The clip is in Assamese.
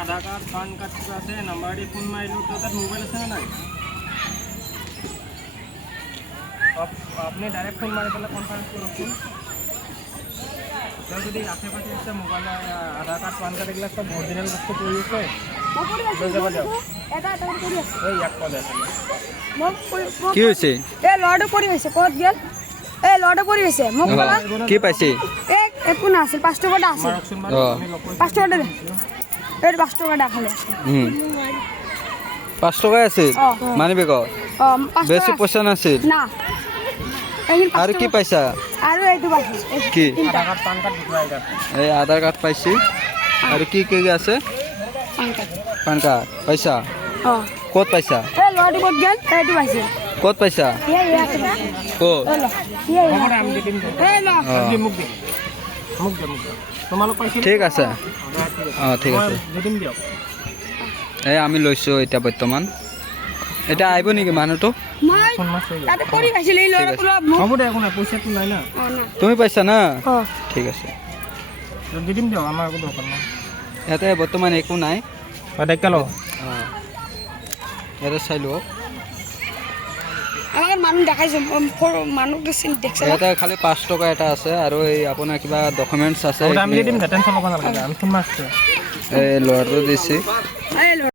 आधार कार्ड पान कार्ड किबा আছে নাম্বাৰ দি ফোন মাৰিলো তো তাত মোবাইল আছে না আপনি ডাইরেক্ট ফোন মারি পেলে কনফারেন্স করুন যদি আশেপাশে আছে মোবাইল আধার কার্ড পান কার্ড এগুলো সব অরিজিনাল বস্তু পড়ে আছে কি হৈছে এ লড়ে পড়ি হইছে কত গেল এ লড়ে পড়ি হইছে মোক বলা কি পাইছে একো না আছিল 5 টাকাটা আছিল 5 টাকাটা দে এর 5 টাকাটা খালি 5 টাকা আছে মানে বেগ বেশি পয়সা নাছিল না আর কি পয়সা আর এইটো পাইছে কি আধার কার্ড পান কার্ড দিতে আইগা এই আধার কার্ড পাইছি আর কি কি আছে পান কার্ড পয়সা কত পয়সা এ লড়ে কত গেল এইটো পাইছে কত পয়সা ও আমরা আমি দিম এ ল মুখ দে তোমালোক পাইছে ঠিক আছে ঠিক আছে দিম দিও এই আমি লৈছো এটা বৰ্তমান এটা আইব নেকি মানুহটো মই তাতে পড়ি পাইছিল এই লড়ে পুরো হ'ব দে কোনা পইচা তো নাই না তুমি পাইছা না ঠিক আছে দিম দিও আমার কো দরকার না ইয়াতে বৰ্তমান একো নাই দেখালো ইয়াতে চাই লো আমার মানুষ দেখাইছে মানুষ দেখছে ইয়াতে খালি 5 টাকা এটা আছে আৰু এই আপোনাৰ কিবা ডকুমেন্টস আছে আমি দিম টেনশন লব নালাগে আমি ফোন মারছে এই লড়টো দিছি